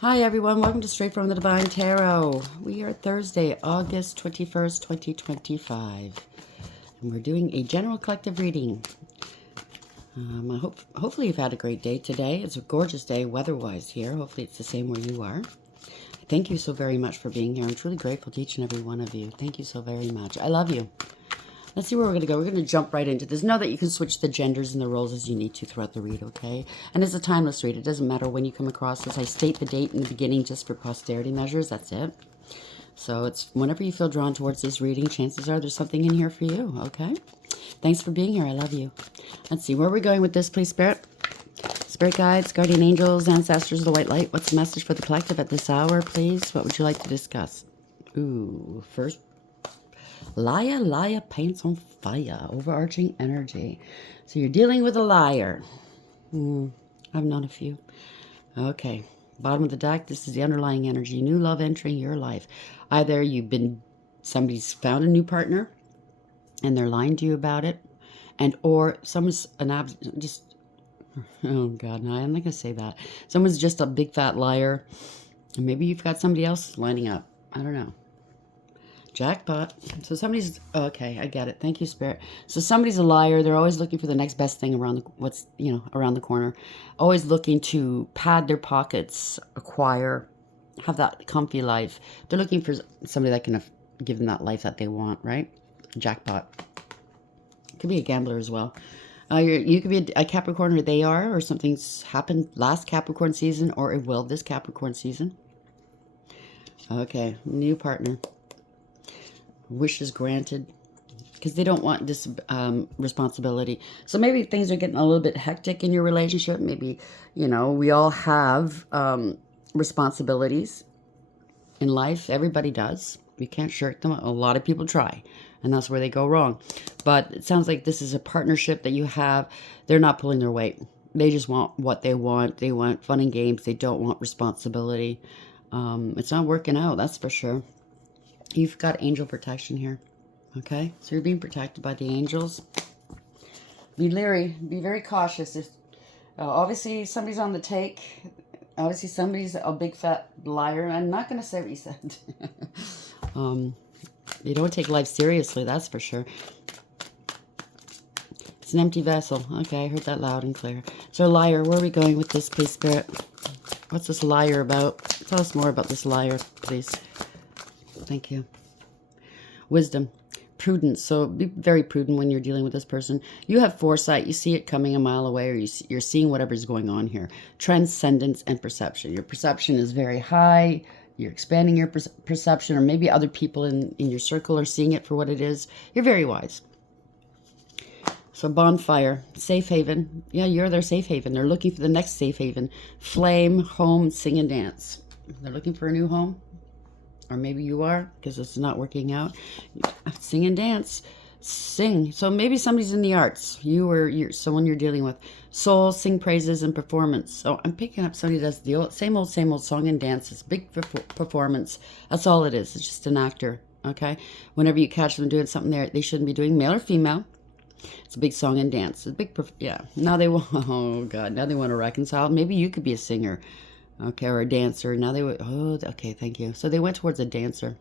Hi everyone, welcome to Straight from the Divine Tarot. We are Thursday, August 21st, 2025. And we're doing a general collective reading. Hopefully you've had a great day today. It's a gorgeous day weather-wise here. Hopefully it's the same where you are. Thank you so very much for being here. I'm truly grateful to each and every one of you. Thank you so very much. I love you. Let's see where we're going to go. We're going to jump right into this. Know that you can switch the genders and the roles as you need to throughout the read, okay? And it's a timeless read. It doesn't matter when you come across this. I state the date in the beginning just for posterity measures. That's it. So it's whenever you feel drawn towards this reading, chances are there's something in here for you, okay? Thanks for being here. I love you. Let's see. Where are we going with this, please, Spirit? Spirit guides, guardian angels, ancestors of the white light. What's the message for the collective at this hour, please? What would you like to discuss? Ooh, first. Liar paints on fire. Overarching energy. So you're dealing with a liar. I've known a few. Okay. Bottom of the deck, this is the underlying energy. New love entering your life. Either somebody's found a new partner and they're lying to you about it, or someone's oh God, no, I'm not going to say that. Someone's just a big fat liar. And maybe you've got somebody else lining up. I don't know. Jackpot. So somebody's okay. I get it. Thank you, Spirit. So somebody's a liar. They're always looking for the next best thing around around the corner. Always looking to pad their pockets, acquire, have that comfy life. They're looking for somebody that can give them that life that they want. Right? Jackpot. Could be a gambler as well. You could be a Capricorn, or they are, or something's happened last Capricorn season, or it will this Capricorn season. Okay, new partner. Wishes granted, because they don't want this responsibility. So maybe things are getting a little bit hectic in your relationship. Maybe, we all have responsibilities in life. Everybody does. We can't shirk them. A lot of people try, and that's where they go wrong. But it sounds like this is a partnership that you have. They're not pulling their weight. They just want what they want. They want fun and games. They don't want responsibility. It's not working out, that's for sure. You've got angel protection here. Okay? So you're being protected by the angels. Be leery. Be very cautious. If obviously somebody's on the take. Obviously somebody's a big fat liar. I'm not going to say what you said. You don't take life seriously, that's for sure. It's an empty vessel. Okay, I heard that loud and clear. So liar, where are we going with this, please, Spirit? What's this liar about? Tell us more about this liar, please. Thank you. Wisdom. Prudence. So be very prudent when you're dealing with this person. You have foresight. You see it coming a mile away, or you're seeing whatever's going on here. Transcendence and perception. Your perception is very high. You're expanding your perception, or maybe other people in your circle are seeing it for what it is. You're very wise. So bonfire. Safe haven. Yeah, you're their safe haven. They're looking for the next safe haven. Flame, home, sing and dance. They're looking for a new home. Or maybe you are, because it's not working out. Sing and dance. Sing. So maybe somebody's in the arts. You're someone you're dealing with. Soul, sing praises, and performance. So I'm picking up somebody that's the same old song and dance. It's big performance. That's all it is. It's just an actor. Okay? Whenever you catch them doing something they shouldn't be doing, male or female, it's a big song and dance. It's a big, yeah. Now they want, oh God, now they want to reconcile. Maybe you could be a singer. Okay, or a dancer. Now they would, oh, okay, thank you. So they went towards a dancer.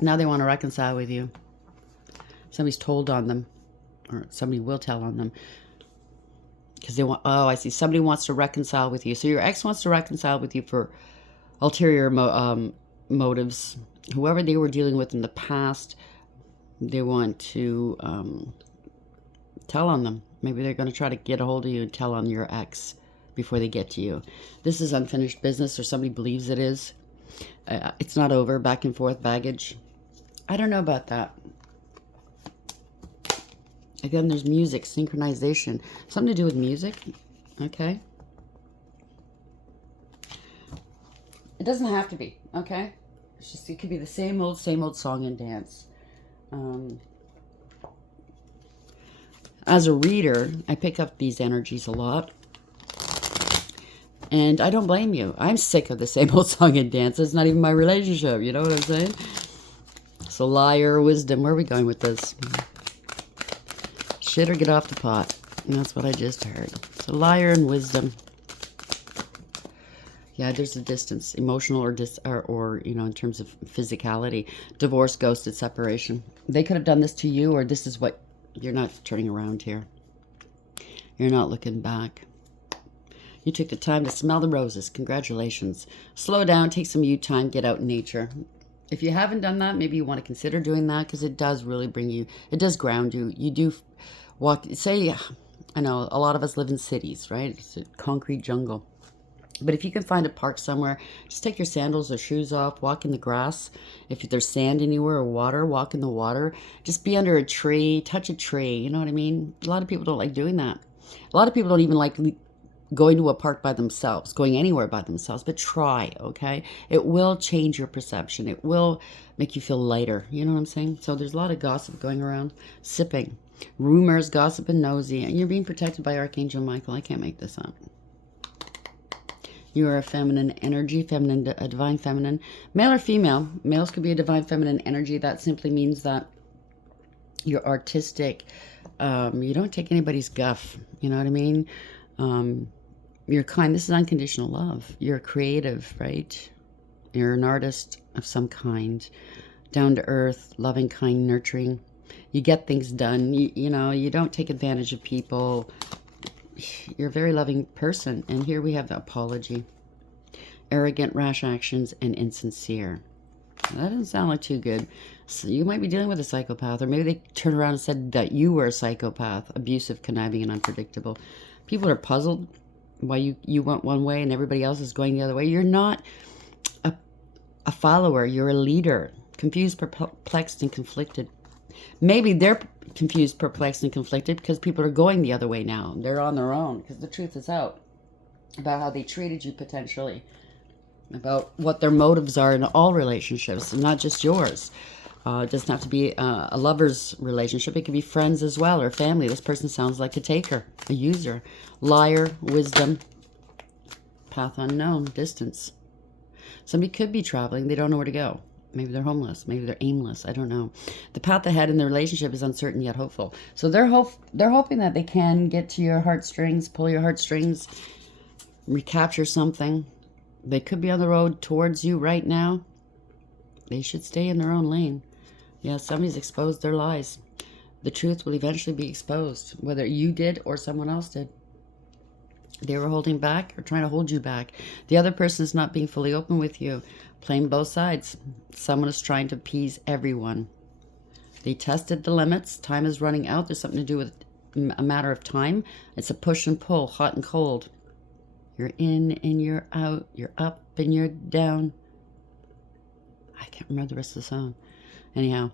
Now they want to reconcile with you. Somebody's told on them, or somebody will tell on them. Because they want, oh, I see. Somebody wants to reconcile with you. So your ex wants to reconcile with you for ulterior motives. Whoever they were dealing with in the past, they want to tell on them. Maybe they're going to try to get a hold of you and tell on your ex before they get to you. This is unfinished business, or somebody believes it is. It's not over. Back and forth baggage. I don't know about that. Again, there's music, synchronization. Something to do with music. Okay. It doesn't have to be. Okay. It's just, it could be the same old song and dance. As a reader, I pick up these energies a lot. And I don't blame you. I'm sick of the same old song and dance. It's not even my relationship. You know what I'm saying? So liar, wisdom. Where are we going with this? Shit or get off the pot. And that's what I just heard. So liar and wisdom. Yeah, there's a distance, emotional or you know, in terms of physicality. Divorce, ghosted, separation. They could have done this to you, or this is what you're not turning around here. You're not looking back. You took the time to smell the roses. Congratulations. Slow down, take some you time, get out in nature. If you haven't done that, maybe you want to consider doing that, because it does really bring you, it does ground you. You do walk, say, I know a lot of us live in cities, right? It's a concrete jungle. But if you can find a park somewhere, just take your sandals or shoes off, walk in the grass. If there's sand anywhere or water, walk in the water. Just be under a tree, touch a tree, you know what I mean? A lot of people don't like doing that. A lot of people don't even like going to a park by themselves, going anywhere by themselves, but try, okay? It will change your perception. It will make you feel lighter, you know what I'm saying? So there's a lot of gossip going around. Sipping, rumors, gossip, and nosy. And you're being protected by Archangel Michael. I can't make this up. You are a feminine energy, a divine feminine. Male or female. Males could be a divine feminine energy. That simply means that you're artistic. You don't take anybody's guff. You know what I mean? You're kind. This is unconditional love. You're creative, right? You're an artist of some kind. Down to earth, loving, kind, nurturing. You get things done. You know, you don't take advantage of people. You're a very loving person. And here we have the apology. Arrogant, rash actions, and insincere. That doesn't sound like too good. So you might be dealing with a psychopath, or maybe they turned around and said that you were a psychopath. Abusive, conniving, and unpredictable. People are puzzled why you went one way and everybody else is going the other way. You're not a follower. You're a leader. Confused, perplexed, and conflicted. Maybe they're confused, perplexed, and conflicted because people are going the other way now. They're on their own because the truth is out about how they treated you potentially, about what their motives are in all relationships, and not just yours. It doesn't have to be a lover's relationship. It could be friends as well, or family. This person sounds like a taker, a user. Liar, wisdom, path unknown, distance. Somebody could be traveling. They don't know where to go. Maybe they're homeless. Maybe they're aimless. I don't know. The path ahead in the relationship is uncertain yet hopeful. So they're hoping that they can get to your heartstrings, pull your heartstrings, recapture something. They could be on the road towards you right now. They should stay in their own lane. Yeah, somebody's exposed their lies. The truth will eventually be exposed, whether you did or someone else did. They were holding back or trying to hold you back. The other person is not being fully open with you, playing both sides. Someone is trying to appease everyone. They tested the limits. Time is running out. There's something to do with a matter of time. It's a push and pull, hot and cold. You're in and you're out. You're up and you're down. I can't remember the rest of the song. Anyhow,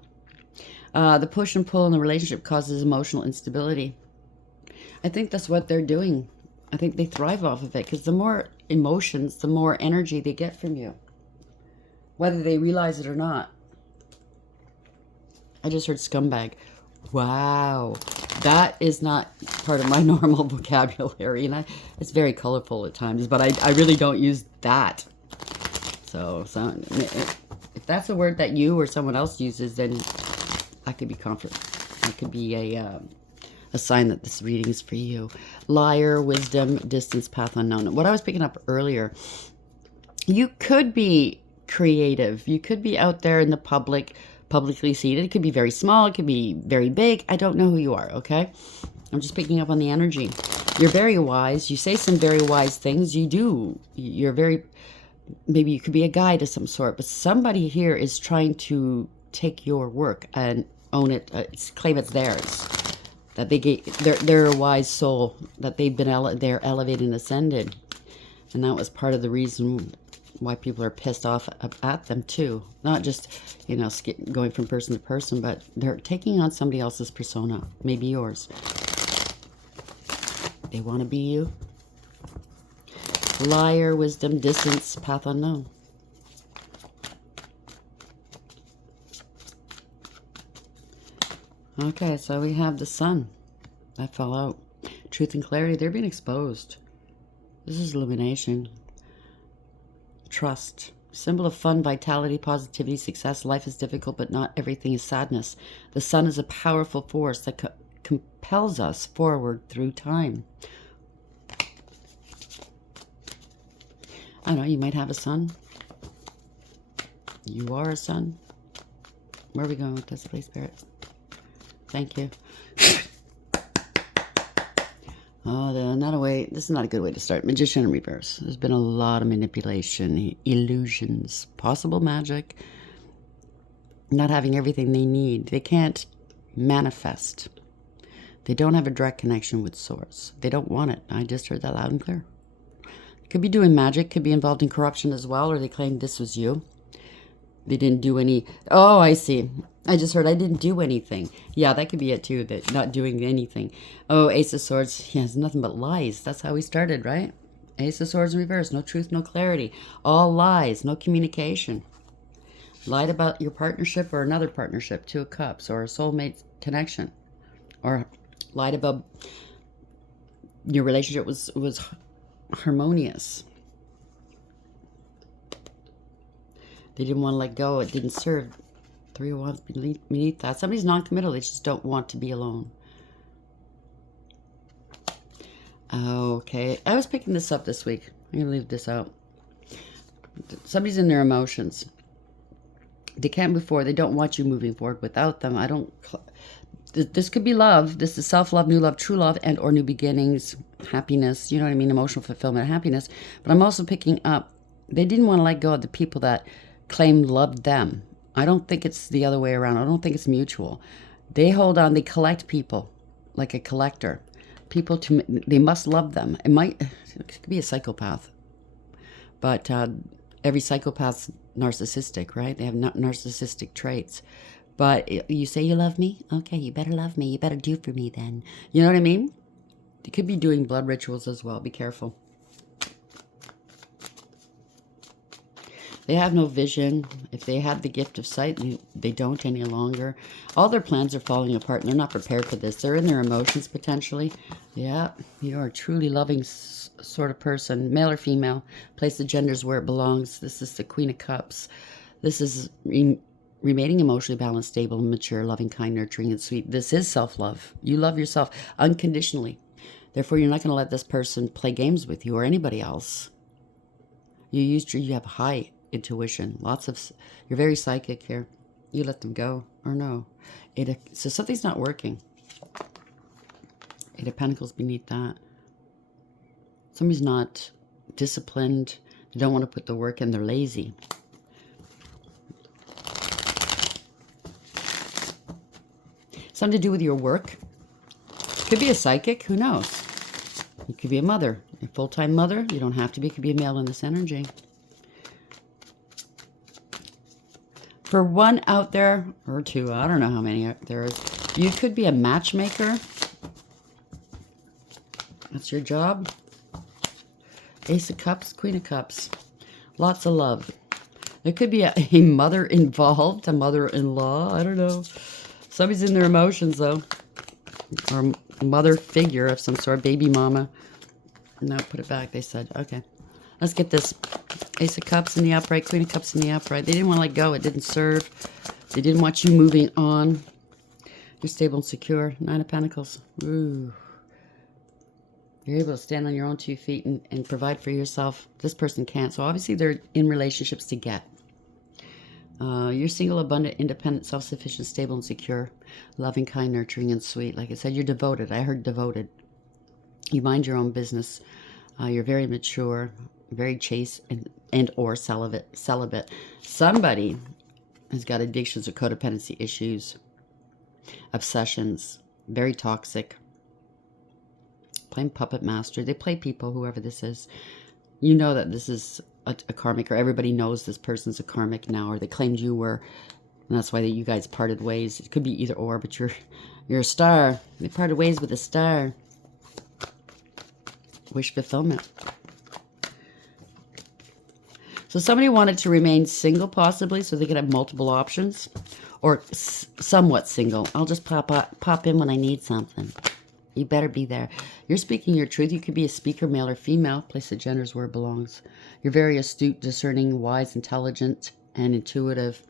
the push and pull in the relationship causes emotional instability. I think that's what they're doing. I think they thrive off of it because the more emotions, the more energy they get from you, whether they realize it or not. I just heard scumbag. Wow, that is not part of my normal vocabulary, and it's very colorful at times, but I really don't use that. So if that's a word that you or someone else uses, then I could be comfort. It could be a sign that this reading is for you. Liar, wisdom, distance, path unknown. What I was picking up earlier, you could be creative. You could be out there in the publicly seated. It could be very small. It could be very big. I don't know who you are, okay? I'm just picking up on the energy. You're very wise. You say some very wise things. You do. You're very... Maybe you could be a guide of some sort, but somebody here is trying to take your work and own it, claim it's theirs. That they're a wise soul, that they're elevated and ascended. And that was part of the reason why people are pissed off at them too. Not just, going from person to person, but they're taking on somebody else's persona, maybe yours. They want to be you. Liar, wisdom, distance, path unknown. Okay, so we have the sun. That fell out. Truth and clarity, they're being exposed. This is illumination. Trust. Symbol of fun, vitality, positivity, success. Life is difficult, but not everything is sadness. The sun is a powerful force that compels us forward through time. I don't know, you might have a son. You are a son. Where are we going with this, please, Spirit? Thank you. Oh, not a way. This is not a good way to start. Magician in reverse. There's been a lot of manipulation, illusions, possible magic, not having everything they need. They can't manifest. They don't have a direct connection with source. They don't want it. I just heard that loud and clear. Could be doing magic, could be involved in corruption as well, or they claim this was you. They didn't do any. Oh, I see. I just heard I didn't do anything. Yeah, that could be it too, that not doing anything. Oh, Ace of Swords. He has nothing but lies. That's how we started, right? Ace of Swords in reverse. No truth, no clarity. All lies, no communication. Lied about your partnership or another partnership, Two of Cups, or a soulmate connection. Or lied about your relationship was harmonious. They didn't want to let go. It didn't serve. Three of Wands beneath that. Somebody's non-committal. They just don't want to be alone. Okay. I was picking this up this week. I'm going to leave this out. Somebody's in their emotions. They can't move forward. They don't want you moving forward without them. I don't... This could be love. This is self-love, new love, true love, and or new beginnings, happiness. You know what I mean? Emotional fulfillment, happiness. But I'm also picking up, they didn't want to let go of the people that claimed loved them. I don't think it's the other way around. I don't think it's mutual. They hold on. They collect people like a collector. People, they must love them. It could be a psychopath. But every psychopath's narcissistic, right? They have narcissistic traits. But you say you love me? Okay, you better love me. You better do for me then. You know what I mean? You could be doing blood rituals as well. Be careful. They have no vision. If they had the gift of sight, they don't any longer. All their plans are falling apart, and they're not prepared for this. They're in their emotions, potentially. Yeah, you are a truly loving sort of person, male or female. Place the genders where it belongs. This is the Queen of Cups. This is remaining emotionally balanced, stable, mature, loving, kind, nurturing, and sweet. This is self-love. You love yourself unconditionally. Therefore, you're not going to let this person play games with you or anybody else. You have high intuition. You're very psychic here. You let them go or no. So something's not working. Eight of Pentacles beneath that. Somebody's not disciplined. They don't want to put the work in. They're lazy. Something to do with your work. Could be a psychic. Who knows? You could be a mother. A full-time mother. You don't have to be. It could be a male in this energy. For one out there, or two, I don't know how many there is, you could be a matchmaker. That's your job. Ace of Cups, Queen of Cups. Lots of love. There could be a mother involved, a mother-in-law. I don't know. Somebody's in their emotions, though. Or a mother figure of some sort, baby mama. No, put it back, they said. Okay. Let's get this. Ace of Cups in the upright, Queen of Cups in the upright. They didn't want to let go. It didn't serve. They didn't want you moving on. You're stable and secure. Nine of Pentacles. Ooh. You're able to stand on your own 2 feet and provide for yourself. This person can't. So obviously they're in relationships to get. You're single, abundant, independent, self-sufficient, stable, and secure. Loving, kind, nurturing, and sweet. Like I said, you're devoted. I heard devoted. You mind your own business. You're very mature, very chaste, and or celibate. Somebody has got addictions or codependency issues, obsessions, very toxic. Playing puppet master. They play people, whoever this is. You know that this is a karmic, or everybody knows this person's a karmic now, or they claimed you were, and that's why you guys parted ways. It could be either or, but you're a star. They parted ways with a star. Wish fulfillment. So somebody wanted to remain single, possibly, so they could have multiple options, or somewhat single. I'll just pop in when I need something. You better be there. You're speaking your truth. You could be a speaker, male or female. Place the genders where it belongs. You're very astute, discerning, wise, intelligent, and intuitive.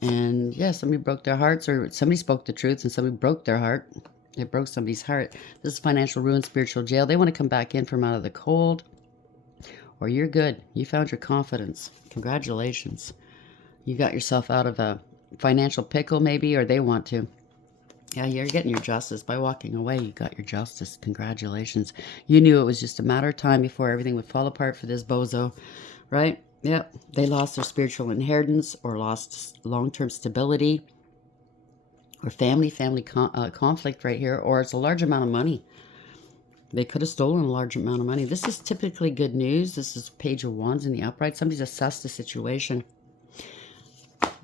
And yeah, somebody broke their hearts, or somebody spoke the truth and somebody broke their heart. It broke somebody's heart. This is financial ruin, spiritual jail. They want to come back in from out of the cold. or you're good. You found your confidence. Congratulations. You got yourself out of a financial pickle maybe, or they want to. Yeah, you're getting your justice. By walking away, you got your justice. Congratulations. You knew it was just a matter of time before everything would fall apart for this bozo, right? Yep. They lost their spiritual inheritance or lost long-term stability or family conflict right here, or it's a large amount of money. They could have stolen a large amount of money. This is typically good news. This is Page of Wands in the upright. Somebody's assessed the situation.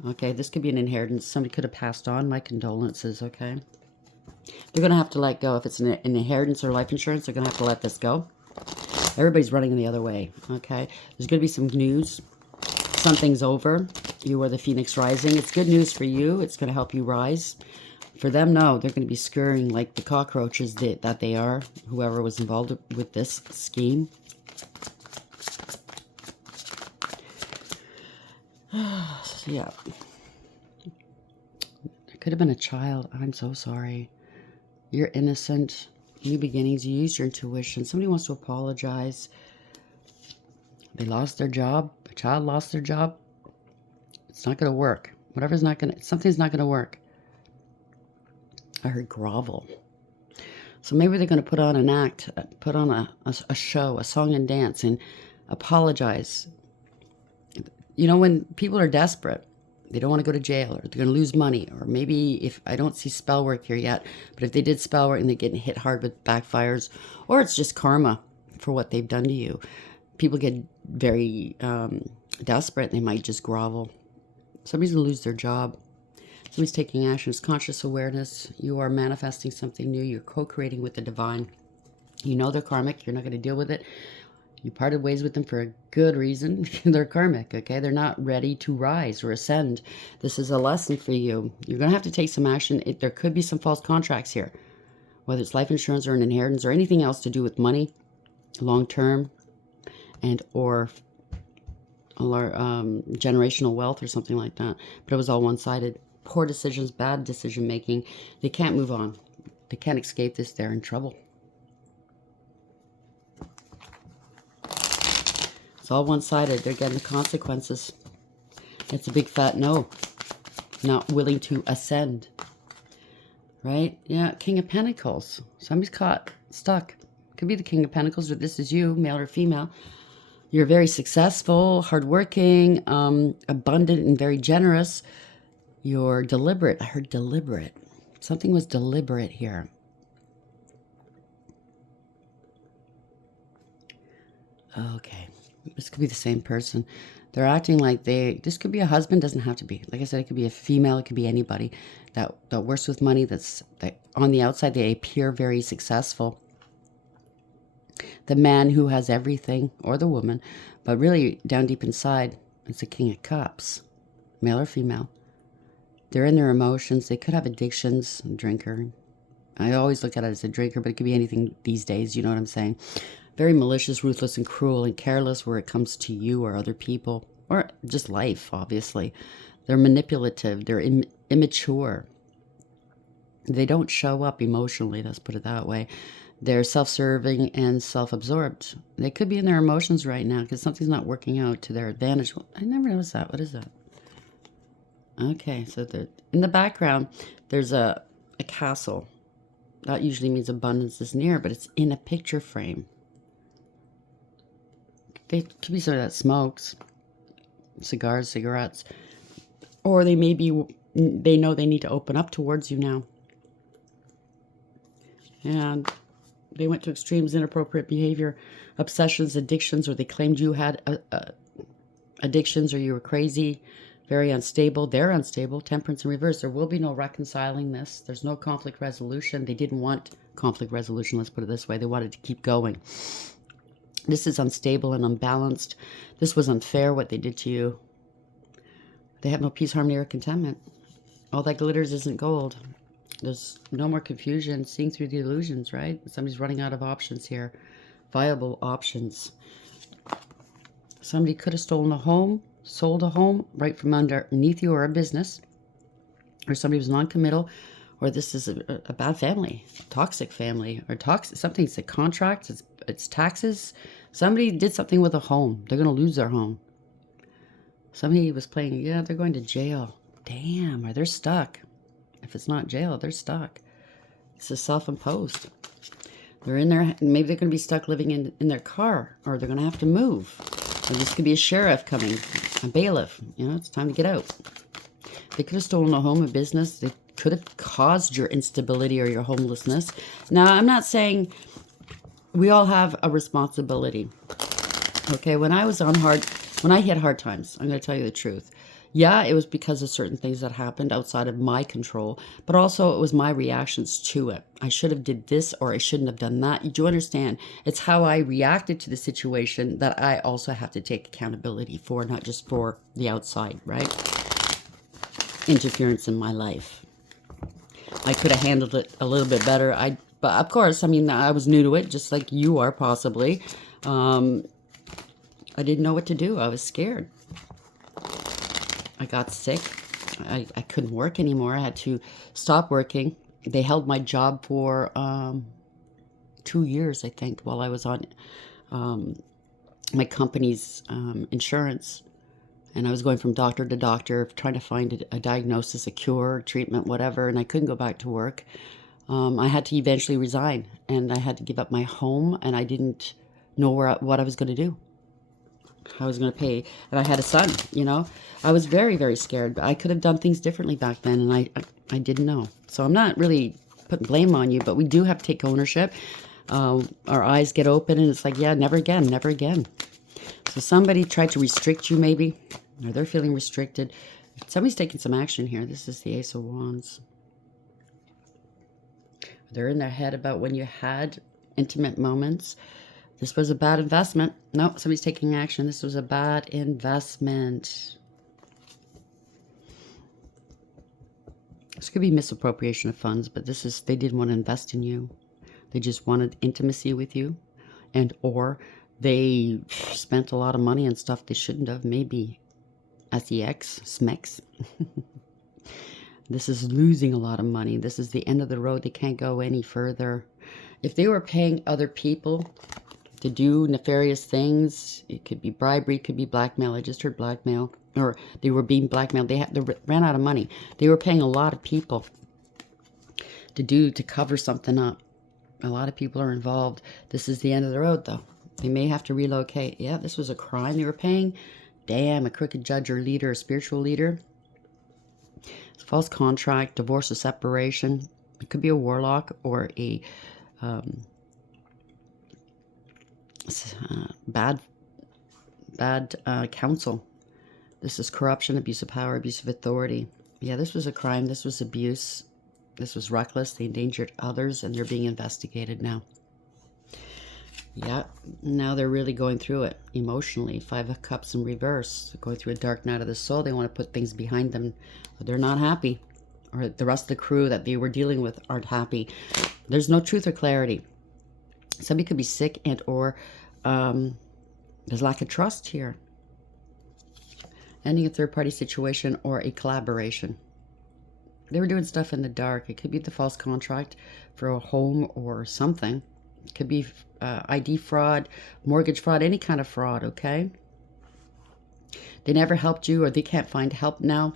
Okay, this could be an inheritance. Somebody could have passed on. My condolences, okay? They're going to have to let go. If it's an inheritance or life insurance, they're going to have to let this go. Everybody's running the other way, okay? There's going to be some news. Something's over. You are the phoenix rising. It's good news for you. It's going to help you rise. For them, no. They're going to be scurrying like the cockroaches that they are, whoever was involved with this scheme. Yeah. There could have been a child. I'm so sorry. You're innocent. New beginnings. You use your intuition. Somebody wants to apologize. They lost their job. A child lost their job. It's not going to work. Whatever's not going to... Something's not going to work. I heard grovel. So maybe they're going to put on an act, put on a show, a song and dance, and apologize. You know, when people are desperate, they don't want to go to jail, or they're going to lose money, or maybe if I don't see spell work here yet, but if they did spell work and they're getting hit hard with backfires, or it's just karma for what they've done to you. People get very desperate, and they might just grovel. Somebody's going to lose their job. Somebody's taking action. It's conscious awareness. You are manifesting something new. You're co-creating with the divine. You know they're karmic. You're not going to deal with it. You parted ways with them for a good reason. They're karmic, okay? They're not ready to rise or ascend. This is a lesson for you. You're going to have to take some action. There could be some false contracts here, whether it's life insurance or an inheritance or anything else to do with money, long-term, and or generational wealth or something like that. But it was all one-sided. Poor decisions, bad decision making. They can't move on. They can't escape this. They're in trouble. It's all one-sided. They're getting the consequences. It's a big fat no. Not willing to ascend. Right? Yeah, King of Pentacles. Somebody's caught, stuck. Could be the King of Pentacles, or this is you, male or female. You're very successful, hardworking, abundant, and very generous. You're deliberate. I heard deliberate. Something was deliberate here. Okay. This could be the same person. They're acting like this could be a husband, doesn't have to be. Like I said, it could be a female, it could be anybody that works with money, that on the outside they appear very successful. The man who has everything, or the woman, but really down deep inside, it's the King of Cups, male or female. They're in their emotions. They could have addictions, a drinker. I always look at it as a drinker, but it could be anything these days, you know what I'm saying? Very malicious, ruthless, and cruel, and careless where it comes to you or other people, or just life, obviously. They're manipulative. They're immature. They don't show up emotionally, let's put it that way. They're self-serving and self-absorbed. They could be in their emotions right now because something's not working out to their advantage. I never noticed that. What is that? Okay, so in the background, there's a castle. That usually means abundance is near, but it's in a picture frame. They could be somebody that smokes cigars, cigarettes, or they know they need to open up towards you now. And they went to extremes, inappropriate behavior, obsessions, addictions, or they claimed you had addictions or you were crazy, very unstable. They're unstable, temperance in reverse. There will be no reconciling this. There's no conflict resolution. They didn't want conflict resolution, let's put it this way. They wanted to keep going. This is unstable and unbalanced. This was unfair, what they did to you. They have no peace, harmony, or contentment. All that glitters isn't gold. There's no more confusion, seeing through the illusions, right? Somebody's running out of options here. Viable options. Somebody could have stolen a home, sold a home right from underneath you, or a business. Or somebody was non-committal. Or this is a bad family, toxic family, or something's a contract. It's taxes. Somebody did something with a home. They're going to lose their home. Somebody was playing, yeah, they're going to jail. Damn, or they're stuck. If it's not jail, they're stuck. This is self-imposed. They're in there, maybe they're going to be stuck living in their car, or they're going to have to move. Or this could be a sheriff coming, a bailiff. You know, it's time to get out. They could have stolen a home, a business. They could have caused your instability or your homelessness. Now, I'm not saying we all have a responsibility. Okay, when I hit hard times, I'm going to tell you the truth. Yeah, it was because of certain things that happened outside of my control, but also it was my reactions to it. I should have did this or I shouldn't have done that. You do understand? It's how I reacted to the situation that I also have to take accountability for, not just for the outside, right? Interference in my life. I could have handled it a little bit better. But of course, I mean, I was new to it, just like you are possibly. I didn't know what to do. I was scared. I got sick. I couldn't work anymore. I had to stop working. They held my job for 2 years, I think, while I was on my company's insurance. And I was going from doctor to doctor, trying to find a diagnosis, a cure, treatment, whatever, and I couldn't go back to work. I had to eventually resign, and I had to give up my home, and I didn't know what I was going to do. I was going to pay, and I had a son, you know. I was very, very scared, but I could have done things differently back then, and I didn't know. So I'm not really putting blame on you, but we do have to take ownership. Our eyes get open, and it's like, yeah, never again, never again. So somebody tried to restrict you maybe, or they're feeling restricted. Somebody's taking some action here. This is the Ace of Wands. They're in their head about when you had intimate moments. This was a bad investment. No, somebody's taking action. This was a bad investment. This could be misappropriation of funds, but they didn't want to invest in you. They just wanted intimacy with you, and or they spent a lot of money on stuff they shouldn't have. Maybe SEX, SMEX. This is losing a lot of money. This is the end of the road. They can't go any further. If they were paying other people to do nefarious things, it could be bribery, it could be blackmail. I just heard blackmail. Or they were being blackmailed. They ran out of money. They were paying a lot of people to cover something up. A lot of people are involved. This is the end of the road, though. They may have to relocate. Yeah, this was a crime they were paying. Damn, a crooked judge or leader, a spiritual leader. False contract, divorce or separation. It could be a warlock or a bad counsel. This is corruption, abuse of power, abuse of authority. Yeah, this was a crime. This was abuse. This was reckless. They endangered others, and they're being investigated now. Yeah, now they're really going through it emotionally. 5 of Cups in reverse. They're going through a dark night of the soul. They want to put things behind them. But they're not happy. Or the rest of the crew that they were dealing with aren't happy. There's no truth or clarity. Somebody could be sick and or there's lack of trust here. Ending a third-party situation or a collaboration. They were doing stuff in the dark. It could be the false contract for a home or something. It could be ID fraud, mortgage fraud, any kind of fraud, okay? They never helped you, or they can't find help now.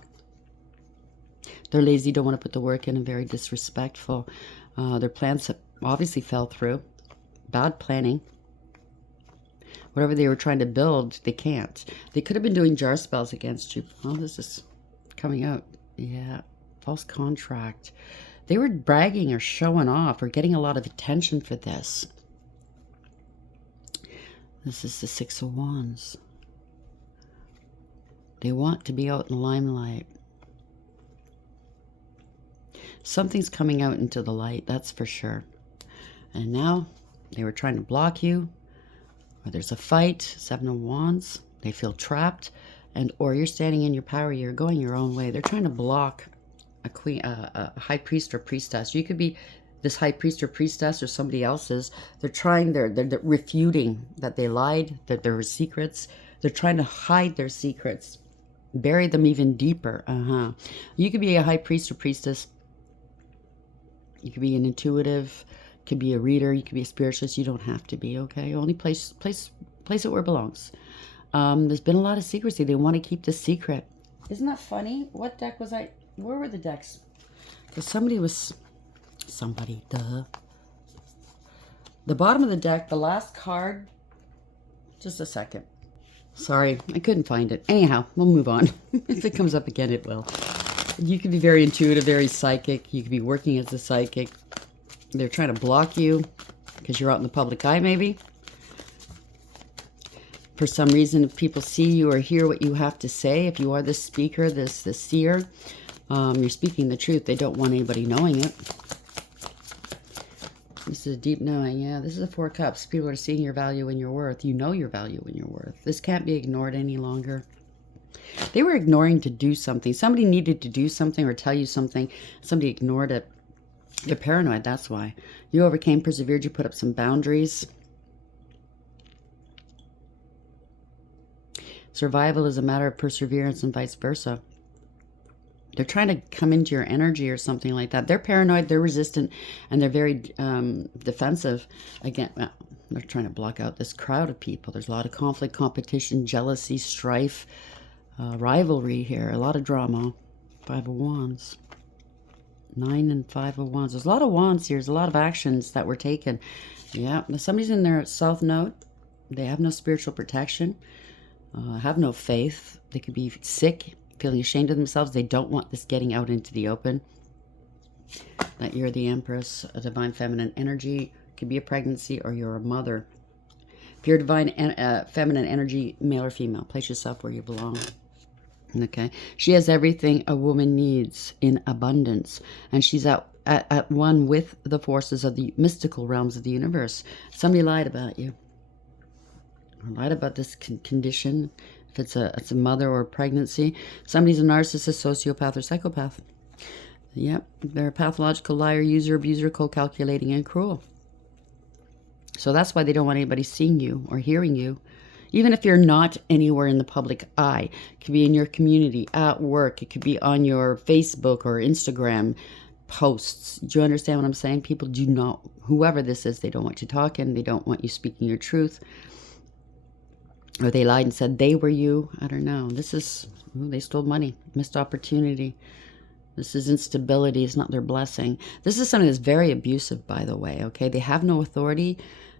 They're lazy, don't want to put the work in, and very disrespectful. Their plans obviously fell through. Bad planning. Whatever they were trying to build, they can't. They could have been doing jar spells against you. Oh, this is coming out. Yeah, false contract. They were bragging or showing off or getting a lot of attention for this. This is the 6 of Wands. They want to be out in the limelight. Something's coming out into the light, that's for sure. And now they were trying to block you. Or there's a fight, 7 of Wands. They feel trapped. And or you're standing in your power, you're going your own way. They're trying to block a queen, a high priest or priestess. You could be this high priest or priestess or somebody else's. They're trying, they're refuting that they lied, that there were secrets. They're trying to hide their secrets, bury them even deeper. You could be a high priest or priestess. You could be an intuitive. could be a reader, you could be a spiritualist. You don't have to be, okay? Only place it where it belongs. There's been a lot of secrecy. They want to keep the secret. Isn't that funny? What deck was I? Where were the decks? Because somebody, duh. The bottom of the deck, the last card, just a second. Sorry, I couldn't find it. Anyhow, we'll move on. If it comes up again, it will. You could be very intuitive, very psychic. You could be working as a psychic. They're trying to block you because you're out in the public eye, maybe. For some reason, if people see you or hear what you have to say, if you are the speaker, this seer, you're speaking the truth. They don't want anybody knowing it. This is a deep knowing. Yeah, this is a 4 cups. People are seeing your value and your worth. You know your value and your worth. This can't be ignored any longer. They were ignoring to do something. Somebody needed to do something or tell you something. Somebody ignored it. They're paranoid, that's why. You overcame, persevered, you put up some boundaries. Survival is a matter of perseverance and vice versa. They're trying to come into your energy or something like that. They're paranoid, they're resistant, and they're very defensive. Again, well, they're trying to block out this crowd of people. There's a lot of conflict, competition, jealousy, strife, rivalry here. A lot of drama. 5 of Wands. 9 and 5 of Wands. There's a lot of wands here. There's a lot of actions that were taken. Yeah, somebody's in their south node. They have no spiritual protection. Have no faith. They could be sick, feeling ashamed of themselves. They don't want this getting out into the open. That you're the Empress, a divine feminine energy. Could be a pregnancy or you're a mother. If you're divine feminine energy, male or female, place yourself where you belong. Okay. She has everything a woman needs in abundance. And she's at one with the forces of the mystical realms of the universe. Somebody lied about you. Or lied about this condition. If it's a mother or a pregnancy. Somebody's a narcissist, sociopath, or psychopath. Yep. They're a pathological liar, user, abuser, calculating, and cruel. So that's why they don't want anybody seeing you or hearing you. Even if you're not anywhere in the public eye. It could be in your community, at work. It could be on your Facebook or Instagram posts. Do you understand what I'm saying? People do not, whoever this is, they don't want you talking. They don't want you speaking your truth. Or they lied and said they were you. I don't know. This is, they stole money. Missed opportunity. This is instability. It's not their blessing. This is something that's very abusive, by the way. Okay, they have no authority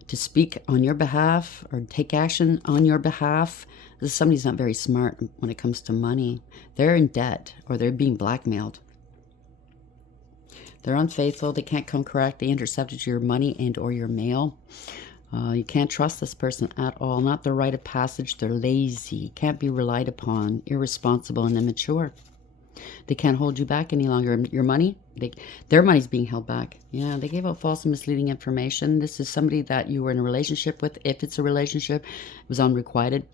to speak on your behalf or take action on your behalf. This is somebody who's not very smart when it comes to money. They're in debt or they're being blackmailed. They're unfaithful. They can't come correct. They intercepted your money and or your mail. You can't trust this person at all. Not the rite of passage. They're lazy. Can't be relied upon. Irresponsible and immature. They can't hold you back any longer. Your money, their money's being held back. Yeah, they gave out false and misleading information. This is somebody that you were in a relationship with. If it's a relationship, it was unrequited.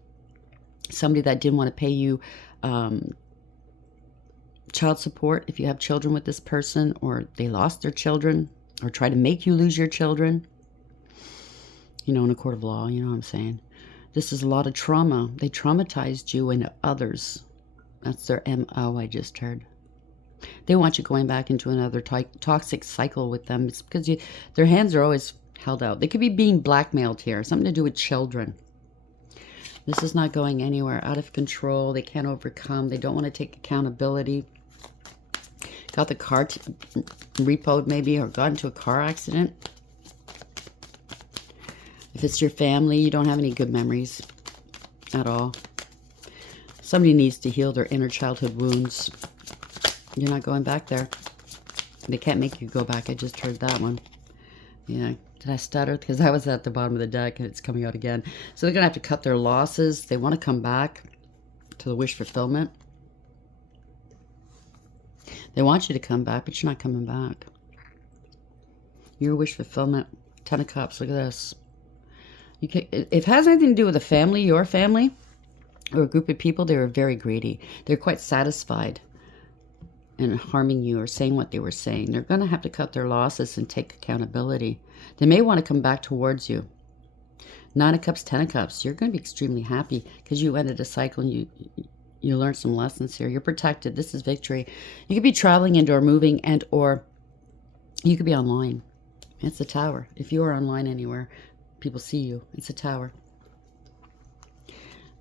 Somebody that didn't want to pay you child support if you have children with this person, or they lost their children, or try to make you lose your children. You know, in a court of law, you know what I'm saying? This is a lot of trauma. They traumatized you and others. That's their MO, I just heard. They want you going back into another toxic cycle with them. It's because their hands are always held out. They could be being blackmailed here. Something to do with children. This is not going anywhere. Out of control. They can't overcome. They don't want to take accountability. Got the car repoed maybe, or got into a car accident. If it's your family, you don't have any good memories at all. Somebody needs to heal their inner childhood wounds. You're not going back there. They can't make you go back. I just heard that one. Yeah. Did I stutter? Because I was at the bottom of the deck and it's coming out again. So they're going to have to cut their losses. They want to come back to the wish fulfillment. They want you to come back, but you're not coming back. Your wish fulfillment. 10 of Cups. Look at this. If it has anything to do with a family, your family, or a group of people, they were very greedy. They're quite satisfied in harming you or saying what they were saying. They're going to have to cut their losses and take accountability. They may want to come back towards you. 9 of Cups, 10 of Cups. You're going to be extremely happy because you ended a cycle and you learned some lessons here. You're protected. This is victory. You could be traveling and or moving and or you could be online. It's a tower. If you are online anywhere, people see you. It's a tower.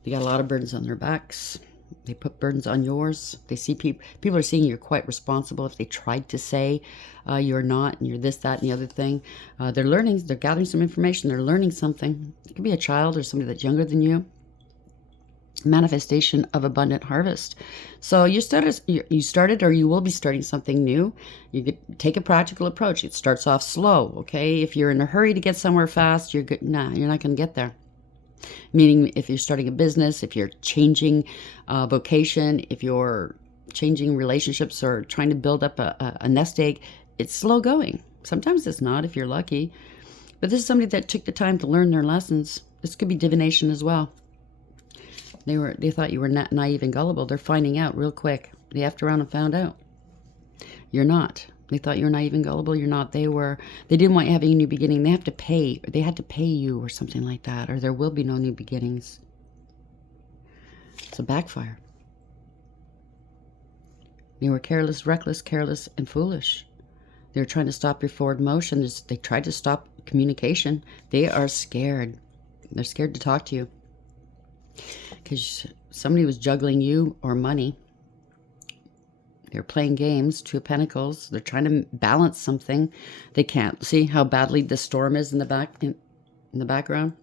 They got a lot of burdens on their backs. They put burdens on yours. They see people are seeing you're quite responsible. If they tried to say you're not, and you're this, that, and the other thing, they're learning. They're gathering some information. They're learning something. It could be a child or somebody that's younger than you. Manifestation of abundant harvest. So you started, or you will be starting something new. You could take a practical approach. It starts off slow. Okay, if you're in a hurry to get somewhere fast, you're good. Nah, you're not going to get there. Meaning, if you're starting a business, if you're changing vocation, if you're changing relationships or trying to build up a nest egg, it's slow going. Sometimes it's not, if you're lucky. But this is somebody that took the time to learn their lessons. This could be divination as well. They thought you were naive and gullible. They're finding out real quick. They effed around and found out. You're not. They thought you were naive and gullible. You're not. They didn't want you having a new beginning. They had to pay you or something like that, or there will be no new beginnings. It's a backfire. They were careless, reckless, careless, and foolish. They were trying to stop your forward motion. They tried to stop communication. They are scared. They're scared to talk to you. Because somebody was juggling you or money. They're playing games, Two of Pentacles. They're trying to balance something. They can't. See how badly the storm is in the background?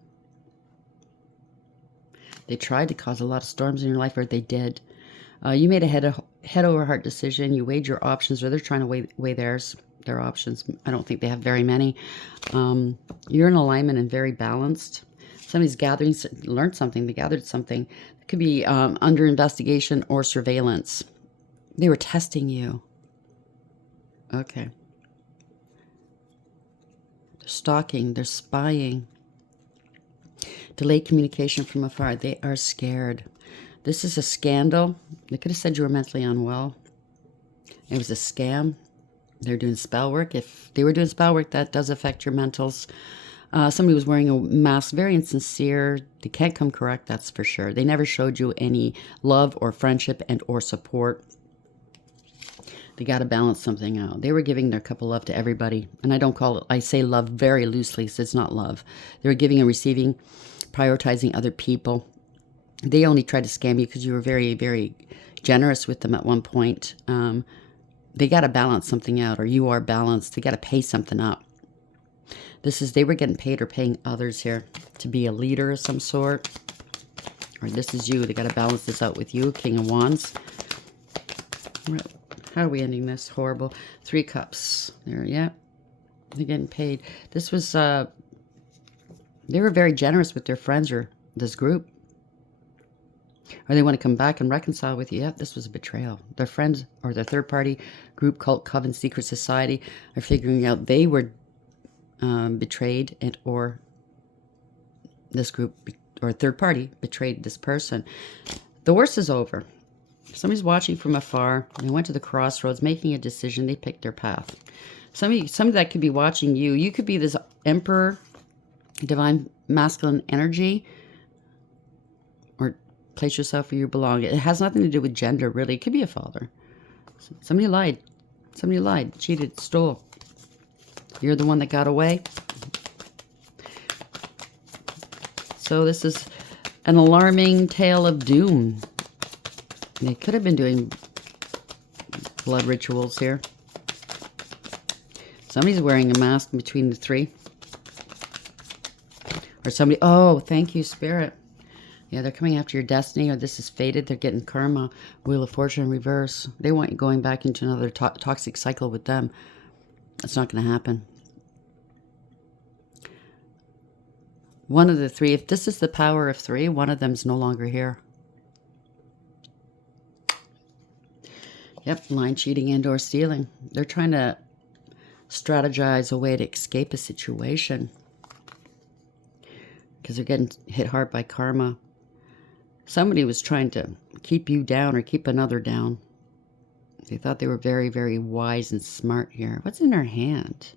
They tried to cause a lot of storms in your life, or they did. You made a head over heart decision. You weighed your options, or they're trying to weigh their options. I don't think they have very many. You're in alignment and very balanced. Somebody's learned something. They gathered something. It could be under investigation or surveillance. They were testing you. Okay. They're stalking. They're spying. Delayed communication from afar. They are scared. This is a scandal. They could have said you were mentally unwell. It was a scam. They're doing spell work. If they were doing spell work, that does affect your mentals. Somebody was wearing a mask, very insincere. They can't come correct, that's for sure. They never showed you any love or friendship and or support. They got to balance something out. They were giving their cup of love to everybody. And I say love very loosely, so it's not love. They were giving and receiving, prioritizing other people. They only tried to scam you because you were very, very generous with them at one point. They got to balance something out, or you are balanced. They got to pay something up. They were getting paid or paying others here to be a leader of some sort. Or this is you. They got to balance this out with you. King of Wands. How are we ending this? Horrible. 3 cups. There, yeah. They're getting paid. This was, they were very generous with their friends or this group. Or they want to come back and reconcile with you. Yeah, this was a betrayal. Their friends or their third party group, cult, coven, secret society are figuring out they were betrayed, or this group or third party betrayed this person. The worst is over. Somebody's watching from afar. They went to the crossroads, making a decision. They picked their path. Somebody that could be watching you. You could be this emperor, divine masculine energy, or place yourself where you belong. It has nothing to do with gender, really. It could be a father. Somebody lied. Somebody lied, cheated, stole. You're the one that got away. So this is an alarming tale of doom. They could have been doing blood rituals here. Somebody's wearing a mask between the 3. Or somebody, oh, thank you, Spirit. Yeah, they're coming after your destiny, or this is fated. They're getting karma, Wheel of Fortune in reverse. They want you going back into another toxic cycle with them. That's not going to happen. One of the 3, if this is the power of 3, one of them's no longer here. Yep, lying, cheating, and or stealing. They're trying to strategize a way to escape a situation. Because they're getting hit hard by karma. Somebody was trying to keep you down or keep another down. They thought they were very, very wise and smart here. What's in her hand?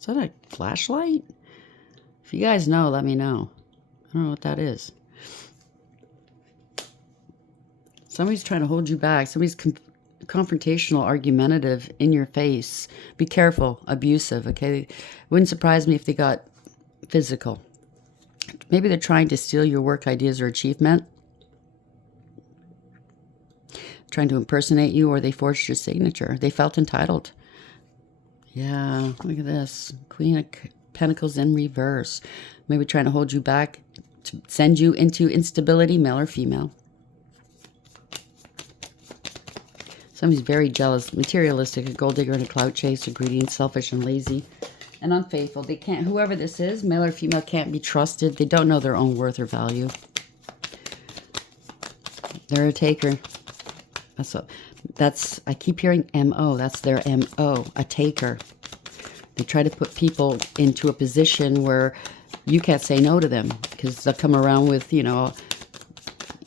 Is that a flashlight? If you guys know, let me know. I don't know what that is. Somebody's trying to hold you back. Somebody's confrontational, argumentative, in your face. Be careful, abusive, okay? Wouldn't surprise me if they got physical. Maybe they're trying to steal your work ideas or achievement. Trying to impersonate you, or they forged your signature. They felt entitled. Yeah, look at this. Queen of Pentacles in reverse. Maybe trying to hold you back, to send you into instability, male or female. Somebody's very jealous, materialistic, a gold digger and a clout chaser, greedy and selfish and lazy and unfaithful. They can't, whoever this is, male or female, can't be trusted. They don't know their own worth or value. They're a taker. That's I keep hearing MO. That's their MO, a taker. They try to put people into a position where you can't say no to them, because they'll come around with, you know,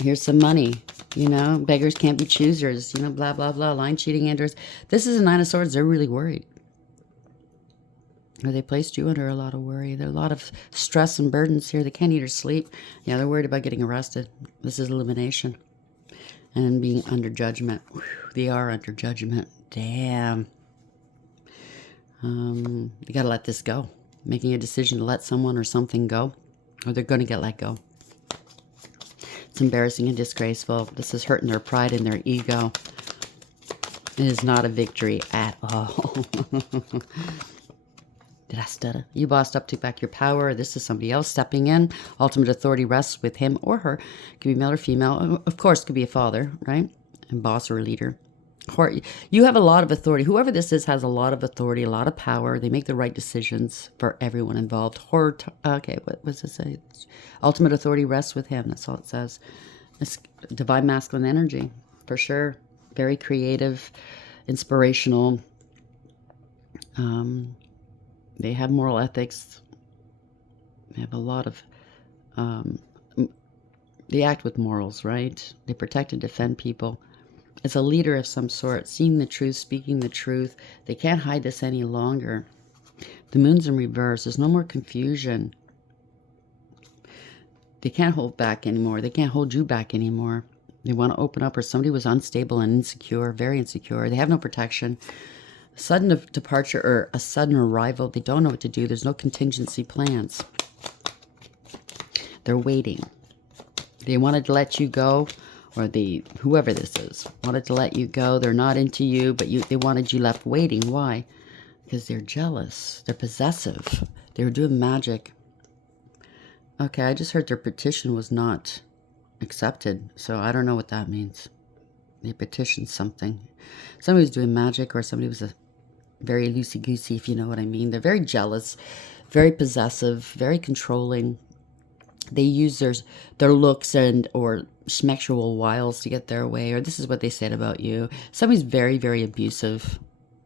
here's some money. You know, beggars can't be choosers, you know, blah, blah, blah, line cheating, enters. This is a Nine of Swords. They're really worried. Or they placed you under a lot of worry. There are a lot of stress and burdens here. They can't eat or sleep. Yeah, they're worried about getting arrested. This is elimination. And being under judgment. Whew, they are under judgment. Damn. You got to let this go. Making a decision to let someone or something go, or they're going to get let go. It's embarrassing and disgraceful. This is hurting their pride and their ego. It is not a victory at all. Did I stutter? You bossed up, took back your power. This is somebody else stepping in. Ultimate authority rests with him or her. Could be male or female. Of course, could be a father, right? And boss or a leader. You have a lot of authority. Whoever this is has a lot of authority, a lot of power. They make the right decisions for everyone involved. Okay, what does it say? Ultimate authority rests with him. That's all it says. It's divine masculine energy, for sure. Very creative, inspirational. They have moral ethics. They have a lot of... they act with morals, right? They protect and defend people. As a leader of some sort, seeing the truth, speaking the truth. They can't hide this any longer. The moon's in reverse. There's no more confusion. They can't hold back anymore. They can't hold you back anymore. They want to open up, or somebody was unstable and insecure, very insecure. They have no protection. Sudden departure or a sudden arrival. They don't know what to do. There's no contingency plans. They're waiting. They wanted to let you go. Or whoever this is, wanted to let you go. They're not into you, but they wanted you left waiting. Why? Because they're jealous. They're possessive. They were doing magic. Okay, I just heard their petition was not accepted. So I don't know what that means. They petitioned something. Somebody was doing magic, or somebody was very loosey-goosey, if you know what I mean. They're very jealous, very possessive, very controlling. They use their looks or sexual wiles to get their way, or this is what they said about you. Somebody's very, very abusive,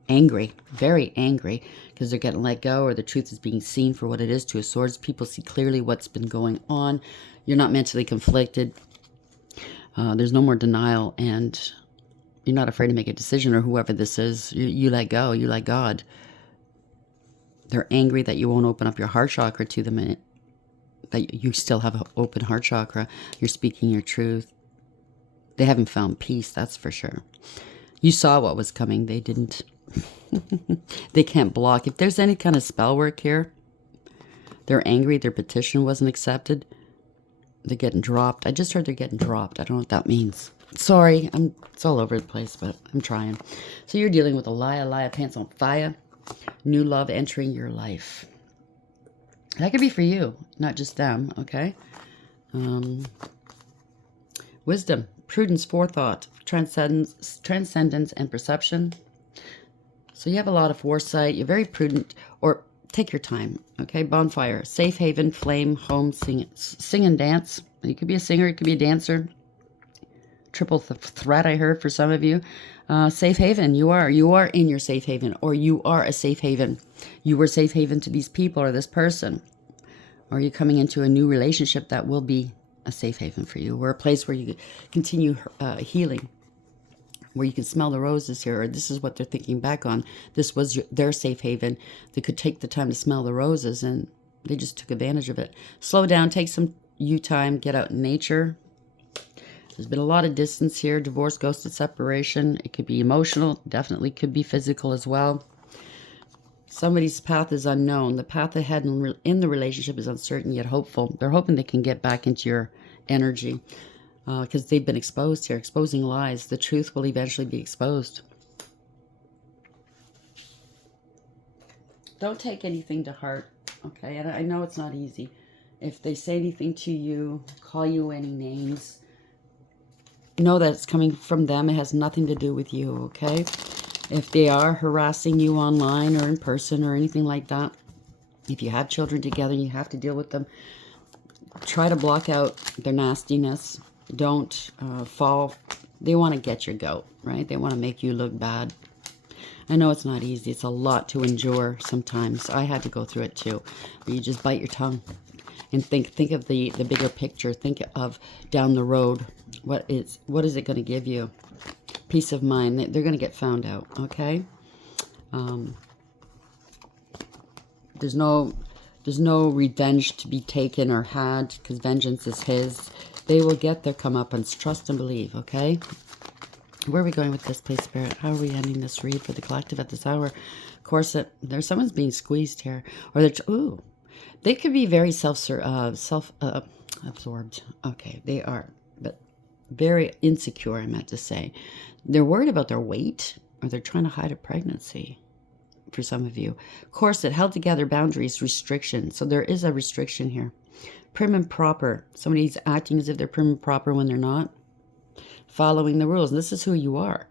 angry, very angry, because they're getting let go, or the truth is being seen for what it is. Two of Swords. People see clearly what's been going on. You're not mentally conflicted. There's no more denial, and you're not afraid to make a decision, or whoever this is. You let go. You let God. They're angry that you won't open up your heart chakra to them, and that you still have an open heart chakra. You're speaking your truth. They haven't found peace, that's for sure. You saw what was coming. They didn't. They can't block. If there's any kind of spell work here, they're angry. Their petition wasn't accepted. They're getting dropped. I just heard they're getting dropped. I don't know what that means. Sorry, it's all over the place, but I'm trying. So you're dealing with a liar, pants on fire. New love entering your life. That could be for you, not just them, okay? Wisdom, prudence, forethought, transcendence, and perception. So you have a lot of foresight. You're very prudent, or take your time, okay? Bonfire, safe haven, flame, home, sing and dance. You could be a singer, you could be a dancer. Triple threat, I heard, for some of you. Safe haven, you are in your safe haven, or you are a safe haven. You were safe haven to these people or this person. Or you're coming into a new relationship that will be a safe haven for you, or a place where you continue healing, where you can smell the roses here, or this is what they're thinking back on. This was their safe haven. They could take the time to smell the roses, and they just took advantage of it. Slow down, take some you time, get out in nature. There's been a lot of distance here. Divorce, ghosted, separation. It could be emotional. Definitely could be physical as well. Somebody's path is unknown. The path ahead in the relationship is uncertain yet hopeful. They're hoping they can get back into your energy because they've been exposed here, exposing lies. The truth will eventually be exposed. Don't take anything to heart, okay? And I know it's not easy. If they say anything to you, call you any names, know that it's coming from them. It has nothing to do with you, okay? If they are harassing you online or in person or anything like that, if you have children together, you have to deal with them. Try to block out their nastiness. Don't fall. They want to get your goat, right? They want to make you look bad. I know it's not easy. It's a lot to endure sometimes. I had to go through it too. But you just bite your tongue and think of the bigger picture. Think of down the road. What is it going to give you? Peace of mind. They're going to get found out, okay? There's no revenge to be taken or had because vengeance is his. They will get their comeuppance. Trust and believe, okay? Where are we going with this, please, Spirit? How are we ending this read for the collective at this hour? Corset. There's someone's being squeezed here, or they're they could be very self-absorbed. Okay, they are, but very insecure. I meant to say, they're worried about their weight, or they're trying to hide a pregnancy. For some of you, corset, held together, boundaries, restriction. So there is a restriction here. Prim and proper. Somebody's acting as if they're prim and proper when they're not. Following the rules. And this is who you are.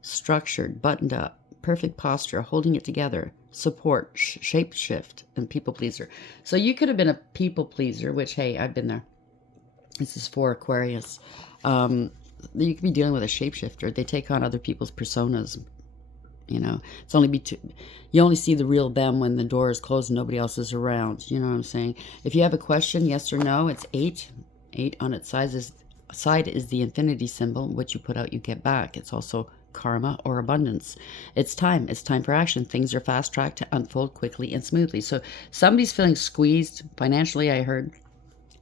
Structured, buttoned up, perfect posture, holding it together, support, shape shift, and people pleaser. So you could have been a people pleaser, which, hey, I've been there. This is for Aquarius. You could be dealing with a shapeshifter. They take on other people's personas. You know, it's only you only see the real them when the door is closed and nobody else is around. You know what I'm saying? If you have a question, yes or no, it's 8. 8 on its side is the infinity symbol. What you put out, you get back. It's also karma or abundance. It's time. It's time for action. Things are fast-tracked to unfold quickly and smoothly. So somebody's feeling squeezed financially, I heard.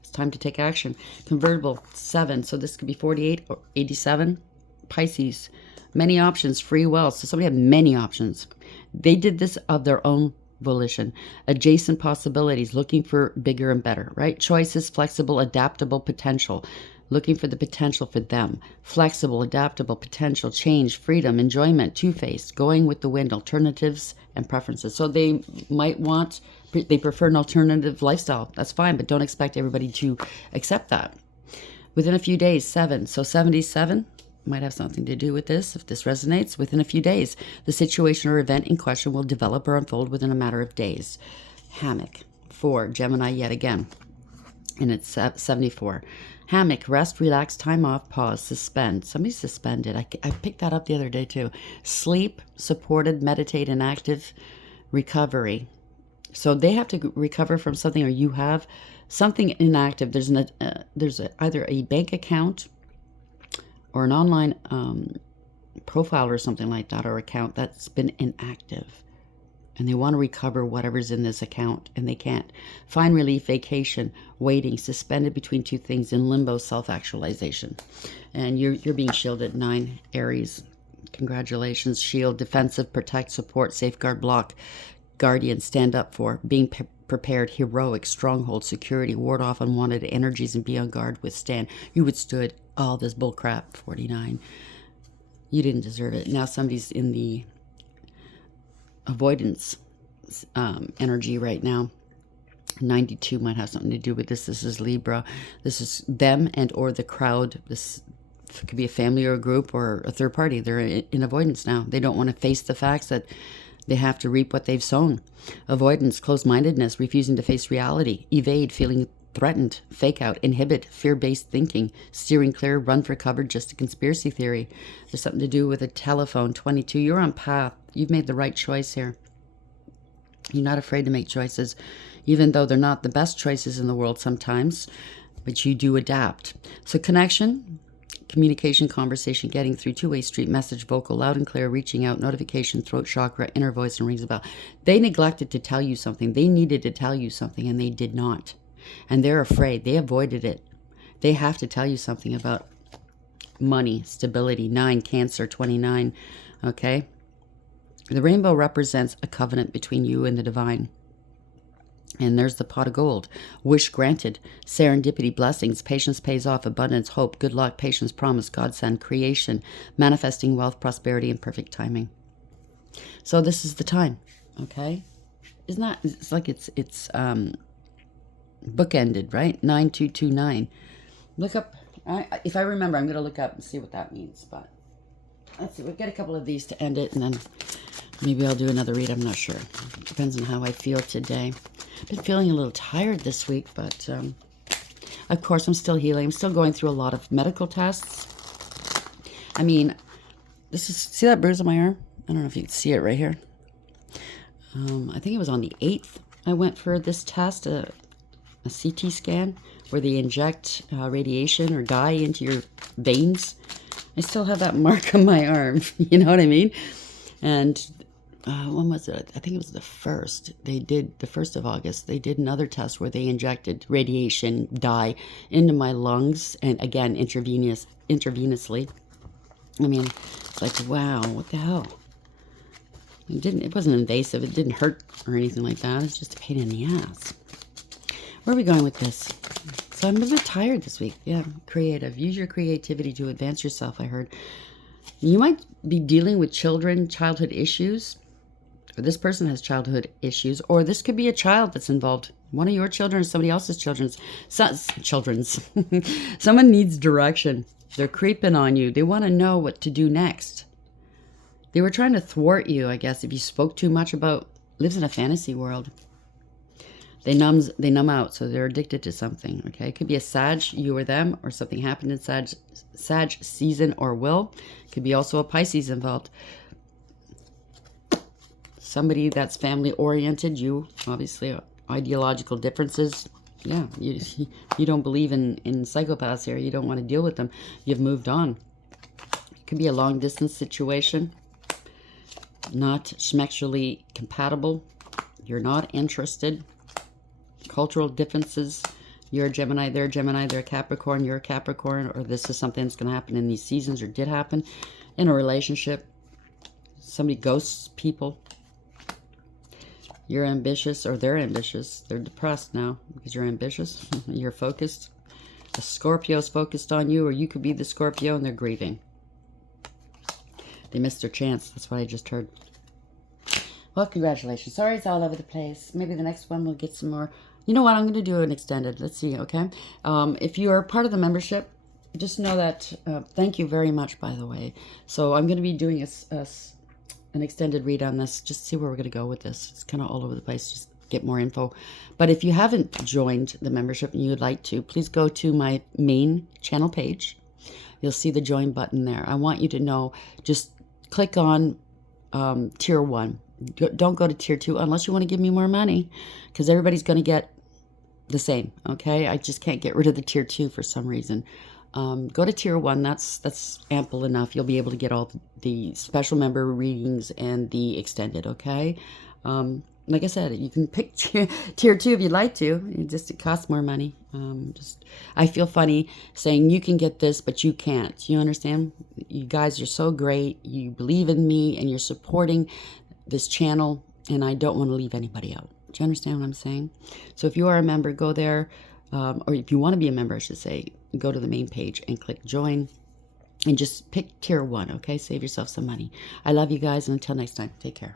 It's time to take action. Convertible, 7. So this could be 48 or 87. Pisces. Many options, free will. So somebody had many options. They did this of their own volition. Adjacent possibilities, looking for bigger and better, right? Choices, flexible, adaptable, potential. Looking for the potential for them. Flexible, adaptable, potential, change, freedom, enjoyment, two-faced, going with the wind, alternatives and preferences. So they might they prefer an alternative lifestyle. That's fine, but don't expect everybody to accept that. Within a few days, 7. So 77. Might have something to do with this. If this resonates, within a few days, the situation or event in question will develop or unfold within a matter of days. Hammock, 4, Gemini yet again. And it's 74. Hammock, rest, relax, time off, pause, suspend. Somebody's suspended. I picked that up the other day too. Sleep, supported, meditate, and active recovery. So they have to recover from something, or you have something inactive. There's either a bank account or an online profile or something like that, or account that's been inactive. And they want to recover whatever's in this account, and they can't. Find relief, vacation, waiting, suspended between two things, in limbo, self-actualization. And you're being shielded, 9, Aries. Congratulations. Shield, defensive, protect, support, safeguard, block, guardian, stand up for, being prepared, heroic, stronghold, security, ward off unwanted energies, and be on guard, withstand. You withstood all this bull crap, 49. You didn't deserve it. Now somebody's in the avoidance energy right now. 92 might have something to do with this. This is Libra. This is them and or the crowd. This could be a family or a group or a third party. They're in avoidance now. They don't want to face the facts that they have to reap what they've sown. Avoidance, closed-mindedness, refusing to face reality, evade, feeling threatened, fake out, inhibit, fear-based thinking, steering clear, run for cover, just a conspiracy theory. There's something to do with a telephone. 22, you're on path. You've made the right choice here. You're not afraid to make choices, even though they're not the best choices in the world sometimes, but you do adapt. So connection, communication, conversation, getting through, two-way street, message, vocal, loud and clear, reaching out, notification, throat chakra, inner voice, and rings a bell. They neglected to tell you something. They needed to tell you something, and they did not. And they're afraid. They avoided it. They have to tell you something about money, stability. 9, Cancer, 29. Okay. The rainbow represents a covenant between you and the divine. And there's the pot of gold. Wish granted. Serendipity, blessings, patience pays off, abundance, hope, good luck, patience, promise, godsend, creation, manifesting wealth, prosperity, and perfect timing. So this is the time, okay? It's not, it's like it's bookended, right? 9229. Look up, if I remember, I'm going to look up and see what that means. But let's see, we'll get a couple of these to end it, and then maybe I'll do another read. I'm not sure. Depends on how I feel today. I've been feeling a little tired this week, but of course I'm still healing. I'm still going through a lot of medical tests. I mean, see that bruise on my arm? I don't know if you can see it right here. I think it was on the 8th I went for this test, a CT scan, where they inject radiation or dye into your veins. I still have that mark on my arm, you know what I mean? And when was it? I think it was the 1st. They did, the 1st of August, they did another test where they injected radiation dye into my lungs, and again, intravenously. I mean, it's like, wow, what the hell? It wasn't invasive. It didn't hurt or anything like that. It's just a pain in the ass. Where are we going with this? So I'm a bit tired this week. Yeah, creative. Use your creativity to advance yourself, I heard. You might be dealing with childhood issues. Or this person has childhood issues. Or this could be a child that's involved. One of your children or somebody else's children's. Someone needs direction. They're creeping on you. They want to know what to do next. They were trying to thwart you, I guess, if you spoke too much about... Lives in a fantasy world. They numb out, so they're addicted to something, okay? It could be a Sag, you or them, or something happened in Sag season or will. It could be also a Pisces involved. Somebody that's family-oriented, you, obviously, ideological differences. Yeah, you don't believe in psychopaths here. You don't want to deal with them. You've moved on. It could be a long-distance situation. Not sexually compatible. You're not interested. Cultural differences. You're a Gemini, they're a Capricorn, you're a Capricorn, or this is something that's going to happen in these seasons or did happen in a relationship. Somebody ghosts people. You're ambitious, or they're ambitious. They're depressed now because you're ambitious. You're focused. A Scorpio's focused on you, or you could be the Scorpio and they're grieving. They missed their chance. That's what I just heard. Well, congratulations. Sorry it's all over the place. Maybe the next one we'll get some more. You know what? I'm going to do an extended. Let's see, okay? If you are part of the membership, just know that... thank you very much, by the way. So I'm going to be doing an extended read on this. Just see where we're going to go with this. It's kind of all over the place. Just get more info. But if you haven't joined the membership and you would like to, please go to my main channel page. You'll see the join button there. I want you to know, just click on tier 1. Don't go to tier 2 unless you want to give me more money, because everybody's going to get the same, okay? I just can't get rid of the tier 2 for some reason. Go to tier 1. That's ample enough. You'll be able to get all the special member readings and the extended, okay? Like I said, you can pick tier 2 if you'd like to. It costs more money. I feel funny saying you can get this, but you can't. You understand? You guys are so great. You believe in me, and you're supporting this channel, and I don't want to leave anybody out. Do you understand what I'm saying? So if you are a member, go there, or if you want to be a member, I should say, go to the main page and click join, and just pick tier 1, okay? Save yourself some money. I love you guys, and until next time, take care.